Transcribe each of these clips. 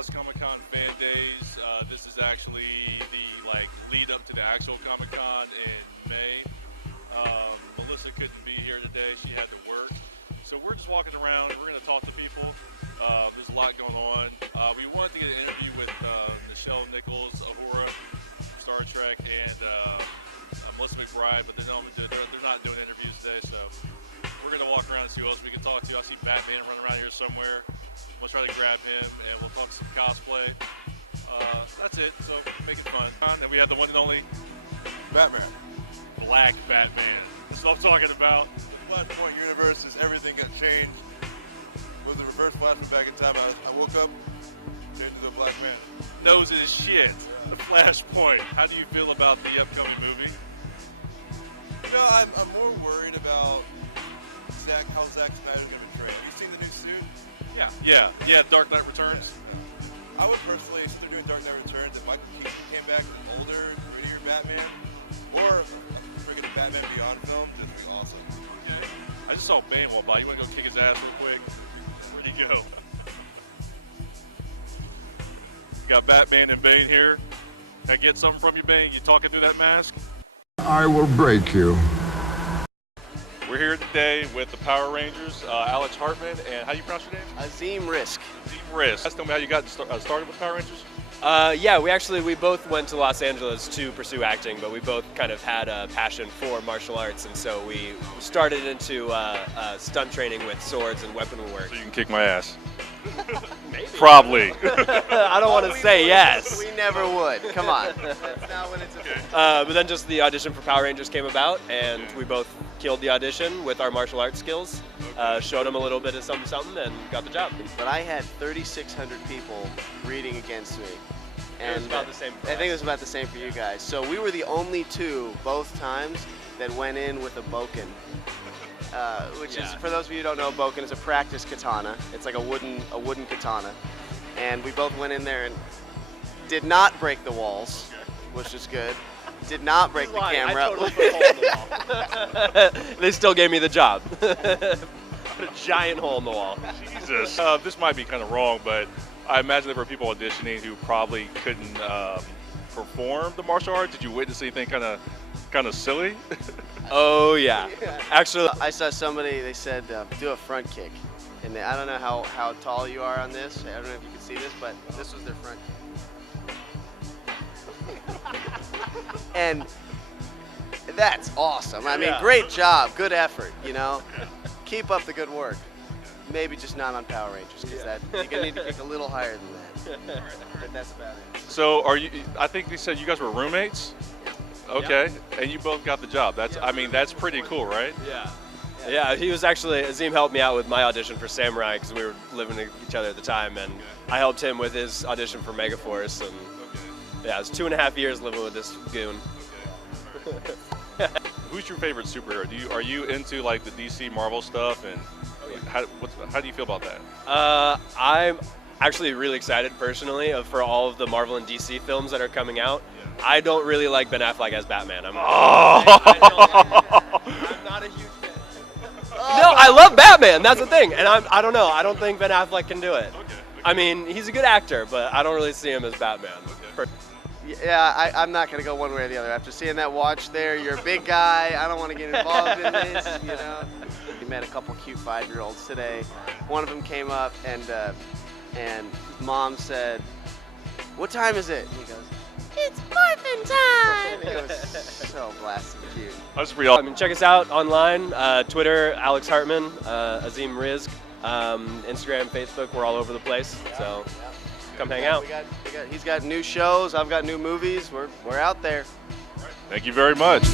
Dallas Comic-Con Fan Days. This is actually the lead up to the actual Comic-Con in May. Melissa couldn't be here today; she had to work. So we're just walking around. We're going to talk to people. There's a lot going on. We wanted to get an interview with Nichelle Nichols, Uhura from Star Trek, and Melissa McBride, but they're not doing interviews today. So we're going to walk around and see who else we can talk to. I see Batman running around here somewhere. We'll try to grab him, and we'll talk some cosplay. That's it, so make it fun. And we have the one and only Batman. Black Batman. That's what I'm talking about. The Flashpoint universe is everything got changed. With the reverse flashpoint back in time, I woke up, changed to a black man. Knows his shit. The Flashpoint. How do you feel about the upcoming movie? You know, I'm more worried about how Zack Snyder's going to portray it. Have you seen the new suit? Yeah. Dark Knight Returns. I would personally, since they're doing Dark Knight Returns, if Michael Keaton came back as an older, grittier Batman, or a friggin' Batman Beyond film, that'd be awesome. Okay. I just saw Bane walk by. You want to go kick his ass real quick? Where'd he go? We got Batman and Bane here. Can I get something from you, Bane? You talking through that mask? I will break you. We're here today with the Power Rangers, Alex Heartman, and how do you pronounce your name? Azim Risk. Azim Risk. Tell me how you got started with Power Rangers? Yeah, we both went to Los Angeles to pursue acting, but we both kind of had a passion for martial arts, and so we started into stunt training with swords and weaponry work. So you can kick my ass. Maybe. Probably. I don't want to say yes. We never would. Come on. That's not when it's okay. But then just the audition for Power Rangers came about, and we both killed the audition with our martial arts skills, showed them a little bit of something, and got the job. But I had 3,600 people reading against me. And it was about the same for I think it was about the same for you guys. So we were the only two, both times, that went in with a bokken. Which is, for those of you who don't know, bokken is a practice katana. It's like a wooden katana. And we both went in there and did not break the walls, which is good. Did not break the camera. I totally put a hole in the wall. They still gave me the job. Put a giant hole in the wall. Jesus. This might be kind of wrong, but I imagine there were people auditioning who probably couldn't perform the martial arts. Did you witness anything kind of silly? Oh yeah. Actually, I saw somebody. They said do a front kick, and I don't know how tall you are on this. I don't know if you can see this, but this was their front kick. And that's awesome. I mean, great job, good effort. You know, keep up the good work. Maybe just not on Power Rangers, because you're gonna need to kick a little higher than that. But that's about it. So are you? I think they said you guys were roommates. Okay, and you both got the job. That's pretty cool, right? Yeah. He was actually, Azim helped me out with my audition for Samurai because we were living with each other at the time, and I helped him with his audition for Megaforce, and yeah, it was 2.5 years living with this goon. Who's your favorite superhero? Are you into like the DC Marvel stuff, and how do you feel about that? I'm actually really excited personally for all of the Marvel and DC films that are coming out. I don't really like Ben Affleck as Batman. I'm not a huge fan. No, I love Batman. That's the thing, and I don't know. I don't think Ben Affleck can do it. I mean, he's a good actor, but I don't really see him as Batman. Yeah, I'm not going to go one way or the other. After seeing that watch there, you're a big guy. I don't want to get involved in this, you know. We met a couple cute 5-year-olds today. One of them came up, and his mom said, "What time is it?" And he goes, "It's morphin' time!" It was so blasted cute. That's real. I mean, check us out online, Twitter, Alex Heartman, Azim Risk, Instagram, Facebook, we're all over the place, so come hang out. He's got new shows, I've got new movies, we're out there. Thank you very much.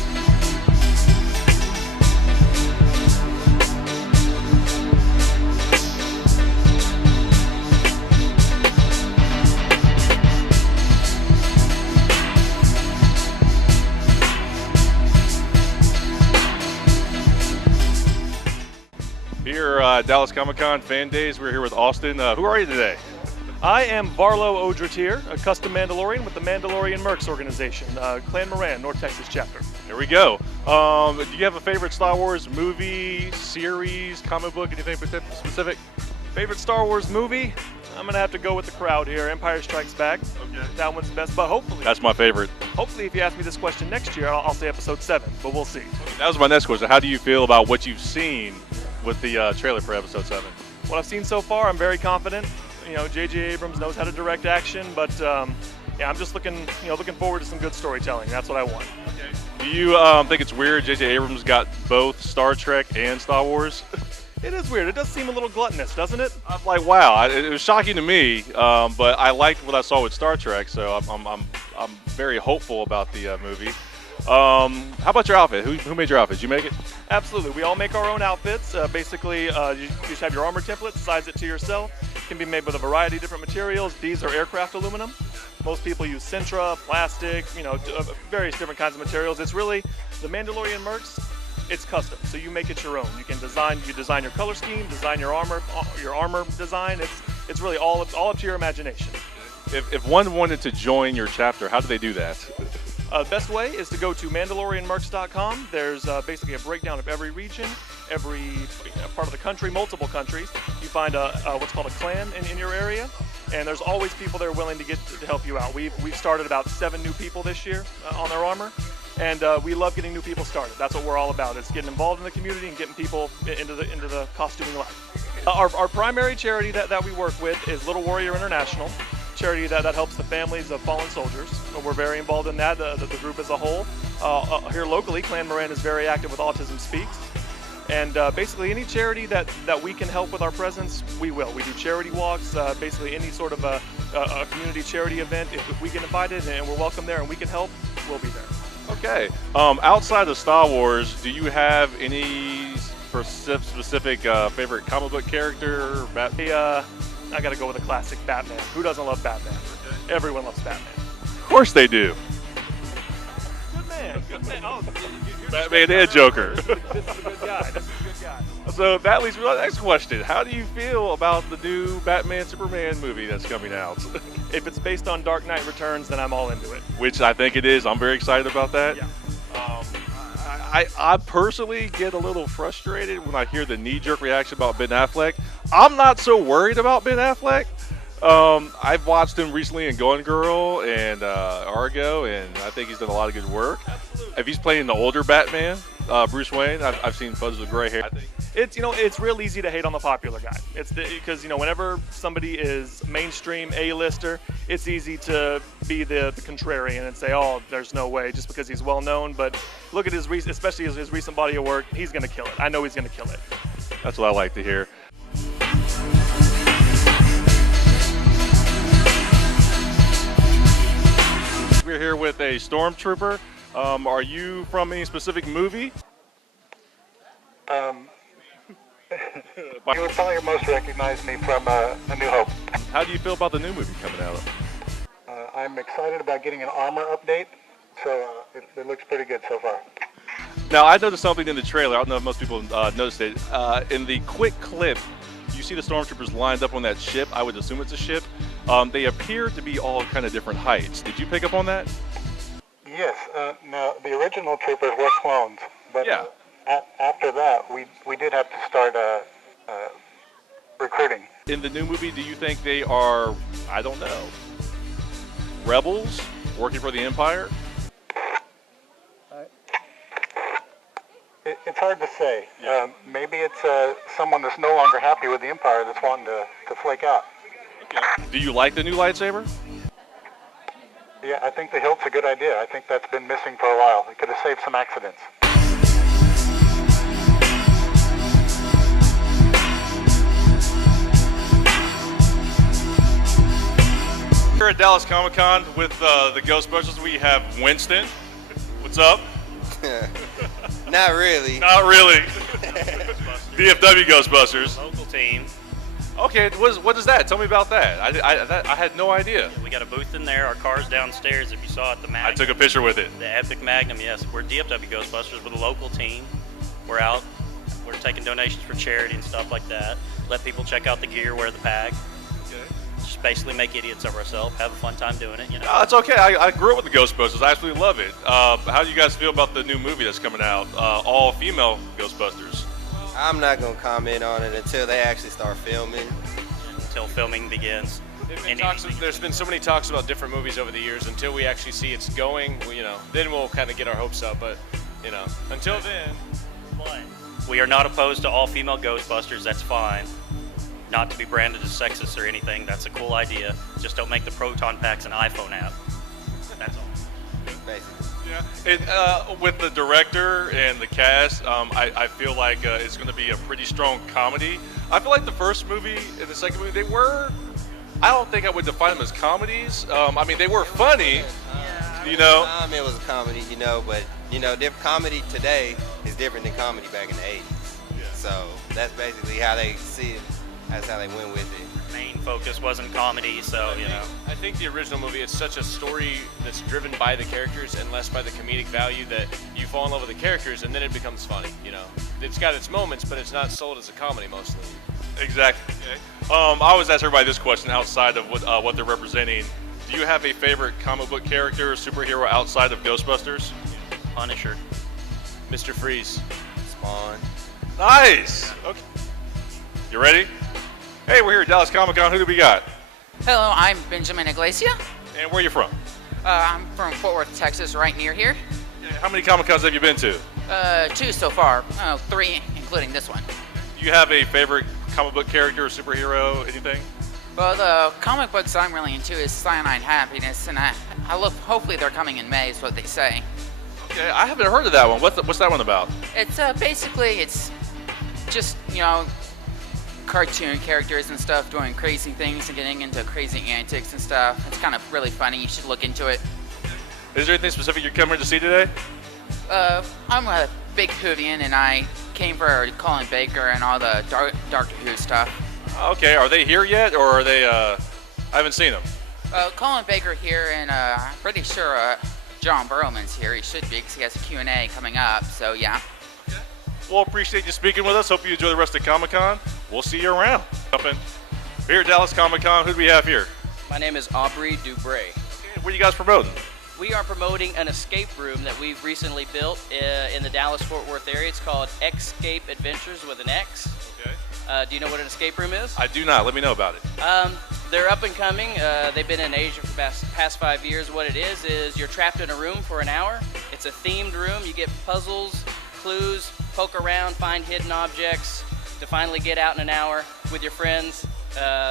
Here at Dallas Comic-Con Fan Days, we're here with Austin. Who are you today? I am Varlo Odretier, a custom Mandalorian with the Mandalorian Mercs organization, Clan Moran, North Texas chapter. There we go. Do you have a favorite Star Wars movie, series, comic book, anything specific? Favorite Star Wars movie? I'm gonna have to go with the crowd here. Empire Strikes Back. Okay. That one's the best, but hopefully, That's my favorite. if you ask me this question next year, I'll say Episode 7. But we'll see. That was my next question. How do you feel about what you've seen with the trailer for Episode 7? What I've seen so far, I'm very confident. J.J. Abrams knows how to direct action, but yeah, I'm just looking forward to some good storytelling. That's what I want. Do you think it's weird J.J. Abrams got both Star Trek and Star Wars? It is weird. It does seem a little gluttonous, doesn't it? I'm like, wow, it was shocking to me, but I liked what I saw with Star Trek, so I'm very hopeful about the movie. How about your outfit? Who made your outfit? Did you make it? Absolutely. We all make our own outfits. Basically, you just have your armor template, size it to yourself. It can be made with a variety of different materials. These are aircraft aluminum. Most people use Sintra, plastic, various different kinds of materials. It's really the Mandalorian mercs. It's custom, so you make it your own. You design your color scheme, design your armor design. It's really all up to your imagination. If one wanted to join your chapter, how do they do that? Best way is to go to MandalorianMercs.com. There's basically a breakdown of every region, every part of the country, multiple countries. You find what's called a clan in your area, and there's always people there willing to help you out. We've started about 7 new people this year on their armor, and we love getting new people started. That's what we're all about. It's getting involved in the community and getting people into the costuming life. Our primary charity that we work with is Little Warrior International. Charity that helps the families of fallen soldiers. We're very involved in that, the group as a whole. Here locally, Clan Moran is very active with Autism Speaks. And basically any charity that we can help with our presence, we will. We do charity walks, basically any sort of a community charity event. If we get invited and we're welcome there and we can help, we'll be there. Okay. Outside of Star Wars, do you have any specific favorite comic book character? I gotta go with a classic, Batman. Who doesn't love Batman? Everyone loves Batman. Of course they do. Good man. Oh, Batman and Joker. This is a good guy. So that leads me to the next question. How do you feel about the new Batman-Superman movie that's coming out? If it's based on Dark Knight Returns, then I'm all into it. Which I think it is. I'm very excited about that. Yeah. I personally get a little frustrated when I hear the knee-jerk reaction about Ben Affleck. I'm not so worried about Ben Affleck. I've watched him recently in Gone Girl and Argo, and I think he's done a lot of good work. Absolutely. If he's playing the older Batman, Bruce Wayne, I've seen photos of gray hair. I think It's real easy to hate on the popular guy. It's because whenever somebody is mainstream A-lister, it's easy to be the contrarian and say, oh, there's no way, just because he's well known. But look at especially his recent body of work. He's going to kill it. I know he's going to kill it. That's what I like to hear. We're here with a Stormtrooper. Are you from any specific movie? You would probably most recognize me from A New Hope. How do you feel about the new movie coming out? I'm excited about getting an armor update, so it looks pretty good so far. Now, I noticed something in the trailer. I don't know if most people noticed it. In the quick clip, you see the Stormtroopers lined up on that ship. I would assume it's a ship. They appear to be all kind of different heights. Did you pick up on that? Yes. Now, the original troopers were clones, but Yeah. After that, we did have to start recruiting. In the new movie, do you think they are, I don't know, rebels working for the Empire? It's hard to say. Maybe it's someone that's no longer happy with the Empire that's wanting to flake out. Do you like the new lightsaber? Yeah, I think the hilt's a good idea. I think that's been missing for a while. It could have saved some accidents. Here at Dallas Comic Con with the Ghostbusters, we have Winston. What's up? Not really. Not really. DFW Ghostbusters. Local team. Okay, what is that? Tell me about that. I had no idea. We got a booth in there. Our car's downstairs. If you saw it, the Magnum. I took a picture with it. The Epic Magnum, yes. We're DFW Ghostbusters. We're the local team. We're out. We're taking donations for charity and stuff like that. Let people check out the gear, wear the pack. Just basically make idiots of ourselves. Have a fun time doing it, No, it's okay. I grew up with the Ghostbusters. I absolutely love it. How do you guys feel about the new movie that's coming out? All female Ghostbusters. I'm not going to comment on it until they actually start filming. until filming begins. There's been so many talks about different movies over the years. Until we actually see it's going, then we'll kind of get our hopes up. But until then, We are not opposed to all female Ghostbusters. That's fine. Not to be branded as sexist or anything. That's a cool idea. Just don't make the proton packs an iPhone app. That's all. Yeah. With the director and the cast, I feel like it's going to be a pretty strong comedy. I feel like the first movie and the second movie, I don't think I would define them as comedies. I mean, they were funny, It was a comedy, but comedy today is different than comedy back in the 80s. Yeah. So that's basically how they see it. That's how they went with it. Main focus wasn't comedy, so I think the original movie, it's such a story that's driven by the characters and less by the comedic value that you fall in love with the characters and then it becomes funny. It's got its moments, but it's not sold as a comedy mostly. Exactly. Okay. I always ask everybody this question outside of what they're representing. Do you have a favorite comic book character or superhero outside of Ghostbusters? Punisher. Mr. Freeze. Spawn. Nice. Okay. You ready? Hey, we're here at Dallas Comic Con. Who do we got? Hello, I'm Benjamin Iglesia. And where are you from? I'm from Fort Worth, Texas, right near here. How many Comic Cons have you been to? 2 so far. 3, including this one. Do you have a favorite comic book character or superhero, anything? Well, the comic books I'm really into is Cyanide Happiness, and I look. Hopefully, they're coming in May, is what they say. Okay, I haven't heard of that one. What's that one about? It's basically it's just cartoon characters and stuff doing crazy things and getting into crazy antics and stuff. It's kind of really funny. You should look into it. Is there anything specific you're coming to see today? I'm a big Whovian, and I came for Colin Baker and all the Doctor Who stuff. Okay, are they here yet, or are they? I haven't seen them. Colin Baker here, and I'm pretty sure John Burrowman's here. He should be, because he has a Q&A coming up. So yeah. Okay. Well, appreciate you speaking with us. Hope you enjoy the rest of Comic Con. We'll see you around. We're here at Dallas Comic Con. Who do we have here? My name is Aubrey Dubray. Okay, what are you guys promoting? We are promoting an escape room that we've recently built in the Dallas-Fort Worth area. It's called Xscape Adventures with an X. Okay. Do you know what an escape room is? I do not. Let me know about it. They're up and coming. They've been in Asia for the past 5 years. What it is you're trapped in a room for an hour. It's a themed room. You get puzzles, clues, poke around, find hidden objects to finally get out in an hour with your friends.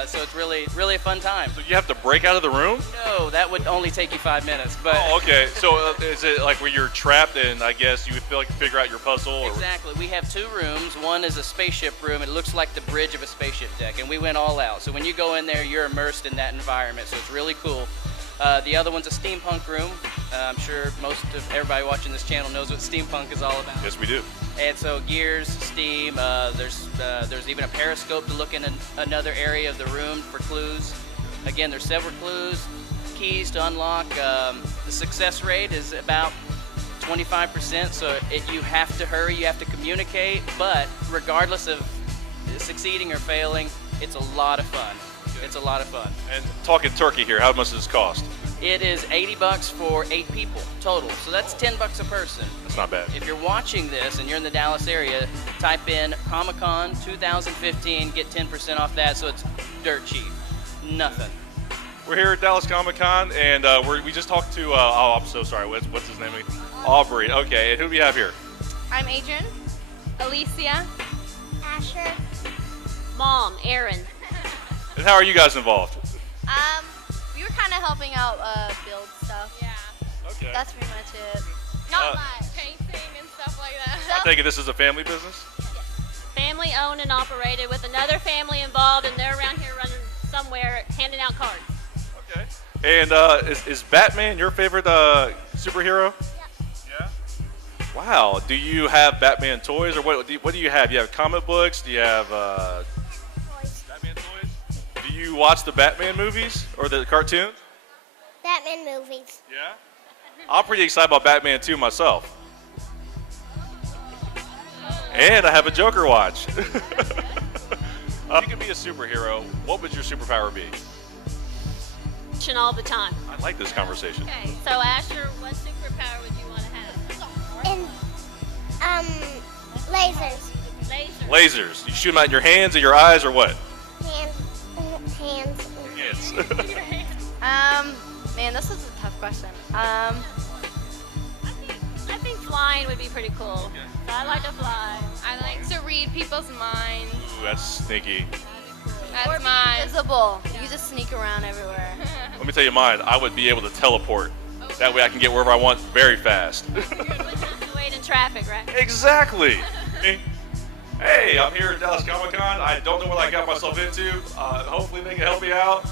So it's really a fun time. So you have to break out of the room? No, that would only take you 5 minutes. But oh, okay. So is it like where you're trapped and I guess you would feel like figure out your puzzle? Or... Exactly. We have 2 rooms. One is a spaceship room. It looks like the bridge of a spaceship deck, and we went all out. So when you go in there, you're immersed in that environment. So it's really cool. The other one's a steampunk room. I'm sure most of everybody watching this channel knows what steampunk is all about. Yes, we do. And so gears, steam, there's even a periscope to look in another area of the room for clues. Again, there's several clues, keys to unlock. The success rate is about 25%, so you have to hurry, you have to communicate, but regardless of succeeding or failing, it's a lot of fun. It's a lot of fun. And talking turkey here, how much does this cost? It is $80 for 8 people total, so that's $10 a person. That's not bad. If you're watching this and you're in the Dallas area, type in Comic-Con 2015, get 10% off that, so it's dirt cheap. Nothing. We're here at Dallas Comic Con, and we just talked to, oh, I'm so sorry, what's his name again? Aubrey. Okay, and who do we have here? I'm Adrian. Alicia. Asher. Mom, Erin. And how are you guys involved? We were kind of helping out build stuff. Yeah. Okay. That's pretty much it. Not much. Painting and stuff like that. I take it this is a family business? Family owned and operated with another family involved, and they're around here running somewhere handing out cards. Okay. And is Batman your favorite superhero? Yeah. Yeah? Wow. Do you have Batman toys, or what do you have? You have comic books? Do you have Batman toys? Do you watch the Batman movies or the cartoons? Batman movies. Yeah? I'm pretty excited about Batman 2 myself. And I have a Joker watch. If you could be a superhero, what would your superpower be? All the time. I like this conversation. Okay, so Asher, what superpower would you want to have? Lasers. Laser. Lasers. You shoot them out in your hands or your eyes or what? Hands. Man, this is a tough question. I think flying would be pretty cool. I like to fly. I like to read people's minds. Ooh, that's sneaky. That's mine. Invisible. You just sneak around everywhere. Let me tell you mine. I would be able to teleport. That way I can get wherever I want very fast. Wait in traffic, right? Exactly. Hey, I'm here at Dallas Comic-Con. I don't know what I got myself into. Hopefully they can help me out.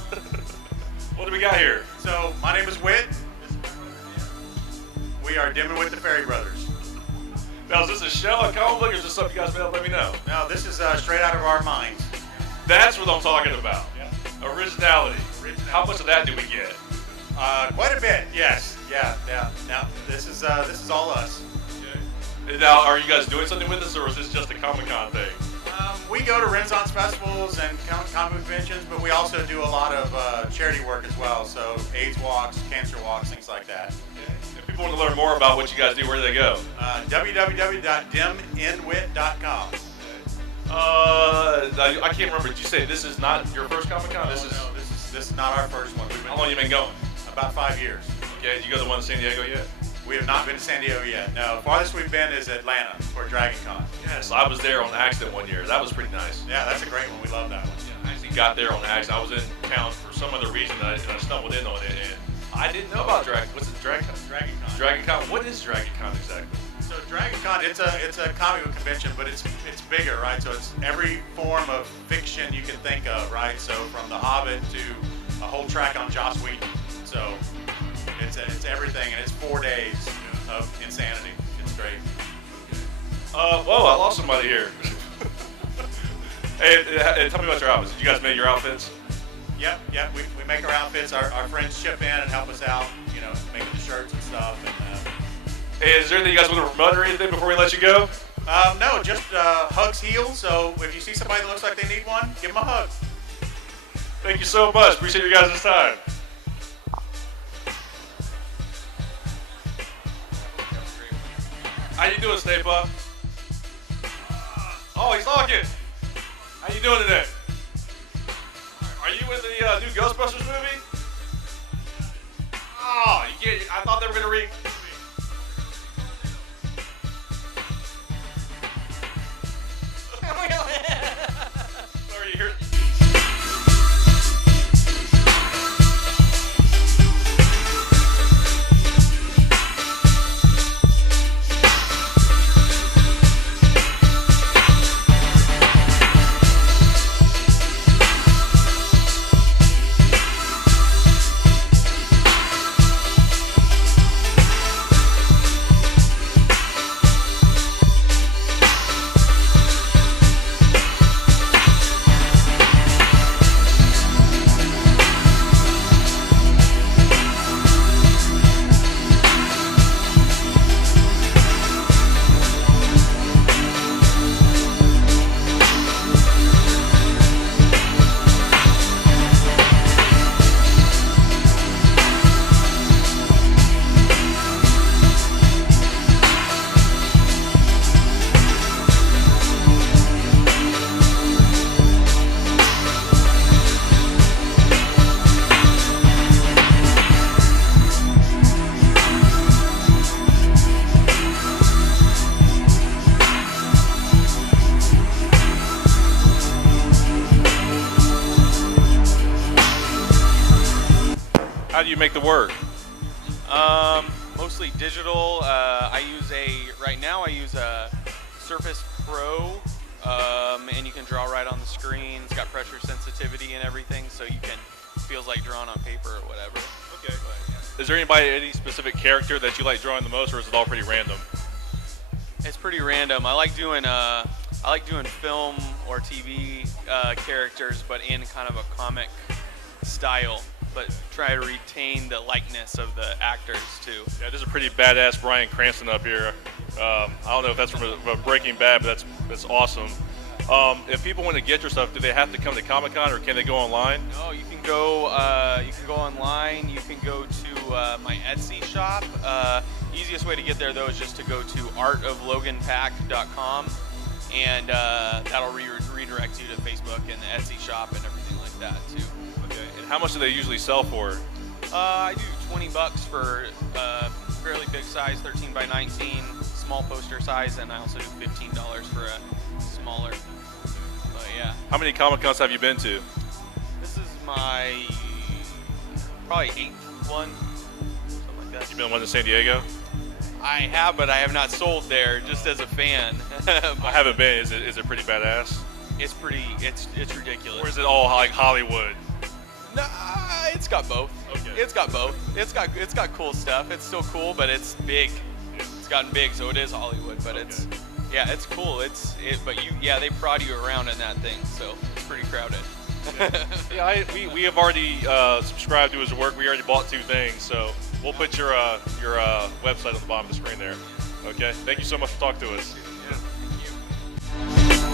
What do we got here? So, my name is Whit. We are Dim and Wit the Fairy Brothers. Now, is this a show, a comic book, or is this something you guys been able to let me know? No, this is straight out of our minds. That's what I'm talking about. Yeah. Originality. How much of that do we get? Quite a bit, yes. Yeah. Now, this is all us. Okay. Now, are you guys doing something with this, or is this just a Comic-Con thing? We go to Renaissance festivals and comic conventions, but we also do a lot of charity work as well. So AIDS walks, cancer walks, things like that. If people want to learn more about what you guys do, where do they go? www.dimandwit.com. I can't remember. Did you say this is not your first Comic-Con? This is not our first one. How long have you been going? About 5 years. Okay, did you go to the one in San Diego yet? We have not been to San Diego yet. No, farthest we've been is Atlanta for Dragon Con. Yes, I was there on accident one year. That was pretty nice. Yeah, that's a great one. We love that one. Yeah, I actually got there on accident. I was in town for some other reason, and I stumbled in on it, and I didn't know about Dragon. What's it, Dragon Con? Dragon Con. Dragon Con. What is Dragon Con exactly? So Dragon Con, it's a comic book convention, but it's bigger, right? So it's every form of fiction you can think of, right? So from The Hobbit to a whole track on Joss Whedon. So it's everything, and it's 4 days of insanity. It's great. Whoa, I lost somebody here. Hey, tell me about your outfits. Did you guys make your outfits? Yep. We make our outfits. Our friends chip in and help us out, making the shirts and stuff. And hey, is there anything you guys want to promote or anything before we let you go? No, just hugs heal. So if you see somebody that looks like they need one, give them a hug. Thank you so much. Appreciate you guys' time. How you doing, Stay Puft? Oh, he's talking. How you doing today? Are you in the new Ghostbusters movie? Oh, you get it. I thought they were going to read. Sorry, you hear it? How do you make the work? Mostly digital. Right now I use a Surface Pro, and you can draw right on the screen. It's got pressure sensitivity and everything, so you can, feels like drawing on paper or whatever. Okay. Is there any specific character that you like drawing the most, or is it all pretty random? It's pretty random. I like doing film or TV characters, but in kind of a comic style, but try to retain the likeness of the actors too. Yeah, there's a pretty badass Bryan Cranston up here. I don't know if that's from Breaking Bad, but that's awesome. If people want to get your stuff, do they have to come to Comic-Con, or can they go online? No, you can go online. You can go to my Etsy shop. Easiest way to get there though is just to go to artofloganpack.com, and that'll redirect you to Facebook and the Etsy shop and everything like that too. Okay. And How much do they usually sell for? I do $20 for fairly big size, 13 by 19, small poster size, and I also do $15 for a smaller. But yeah. How many Comic Cons have you been to? This is my probably 8th one, something like that. You been one to San Diego? I have, but I have not sold there, just as a fan. I haven't been. Is it pretty badass? It's ridiculous. Or is it all like Hollywood? Nah, it's got both. Okay. It's got both. It's got cool stuff. It's still cool, but it's big. It's gotten big, so it is Hollywood. But it's cool. They prod you around in that thing, so it's pretty crowded. Yeah, we have already subscribed to his work. We already bought 2 things, so we'll put your website on the bottom of the screen there. Okay. Thank you so much for talking to us. Yeah. Thank you.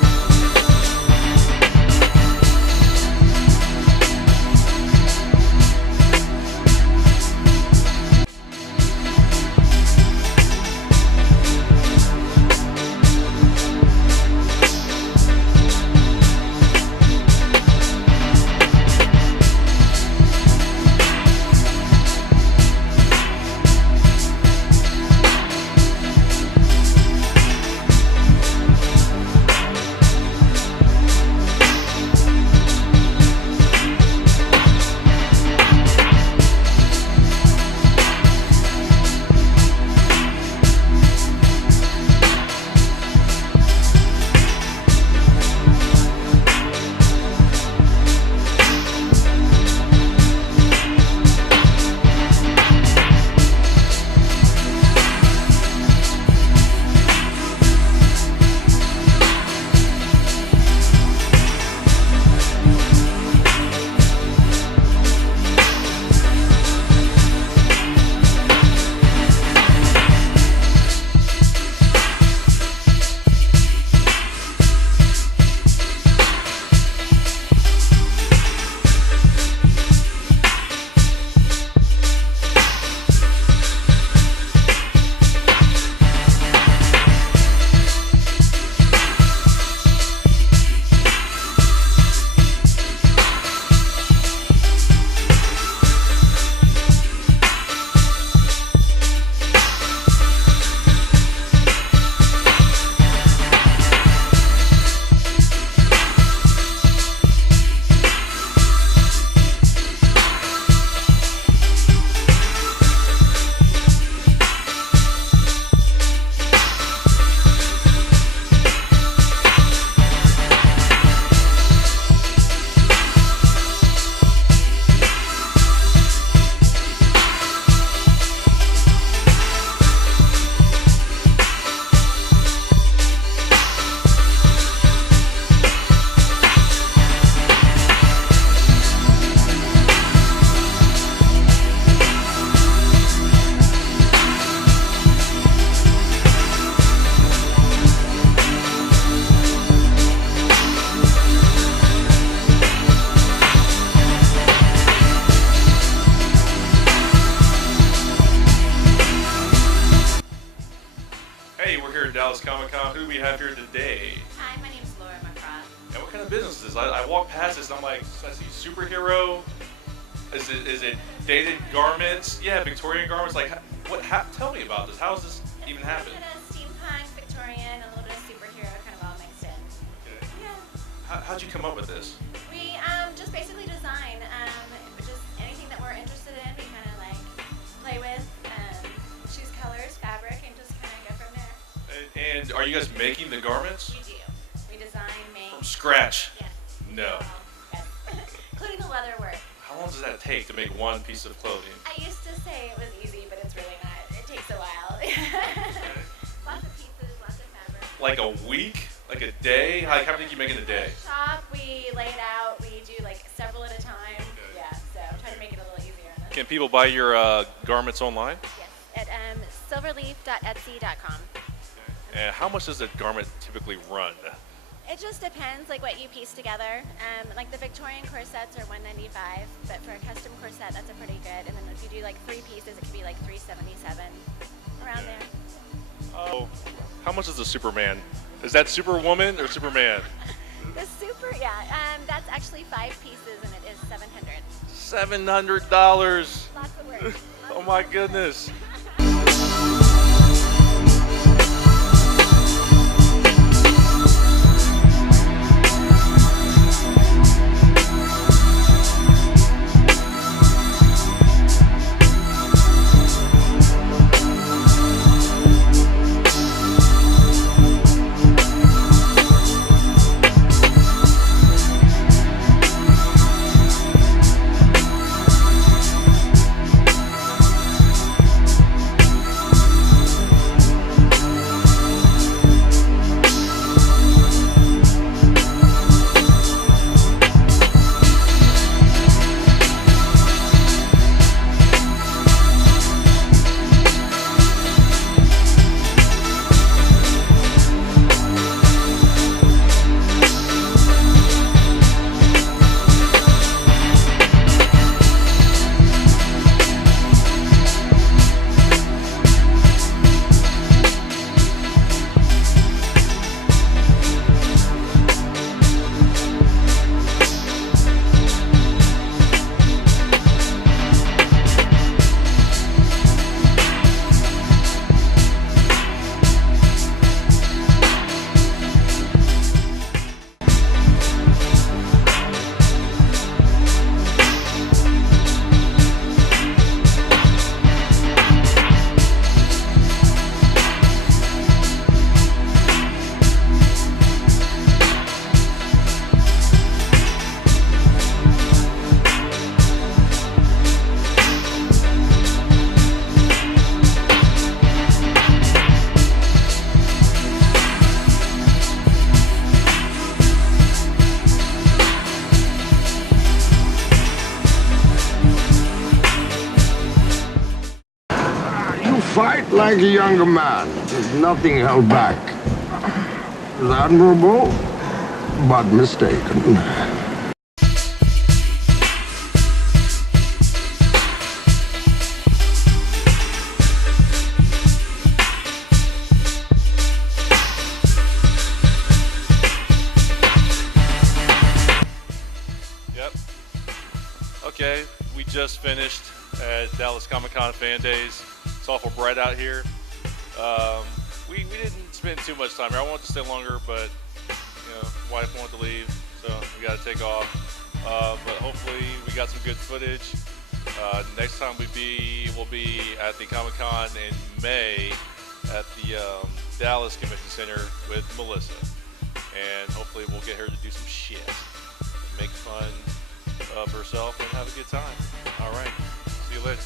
Comic-Con. Who do we have here today? Hi, my name's Laura McCraw. And what kind of business is this? I walk past this and I'm like, I see superhero. Is it dated garments? Yeah, Victorian garments. Like, tell me about this. How does this even happen? A little bit of steampunk, Victorian, a little bit of superhero, kind of all mixed in. Okay. Yeah. How'd you come up with this? We just basically design just anything that we're interested in. We kind of like play with, choose colors, fabric, and just kind of go from there. And are you guys making the garments? We do. We design, make. From scratch? Yes. No. Yes. Including the leather work. How long does that take to make one piece of clothing? I used to say it was easy, but it's really not. It takes a while. Lots of pieces, lots of fabric. Like a week? Like a day? Like how many do you make in a day? Shop, we lay it out. We do like several at a time. Okay. Yeah, so try to make it a little easier on us. Can people buy your garments online? Yes, at silverleaf.etsy.com. And how much does a garment typically run? It just depends, like what you piece together. Like the Victorian corsets are $195, but for a custom corset, that's a pretty good. And then if you do like 3 pieces, it could be like $377, around there. Oh, how much is a Superman? Is that Superwoman or Superman? The super, yeah, that's actually 5 pieces, and it is $700. $700. Oh my goodness. Fight like a younger man. There's nothing held back. It's admirable, but mistaken. Yep. Okay, we just finished at Dallas Comic-Con Fan Days. It's awful bright out here. We didn't spend too much time here. I wanted to stay longer, but wife wanted to leave, so we got to take off. But hopefully we got some good footage. Next time we'll be at the Comic-Con in May at the Dallas Convention Center with Melissa, and hopefully we'll get her to do some shit, make fun of herself, and have a good time. All right, see you later.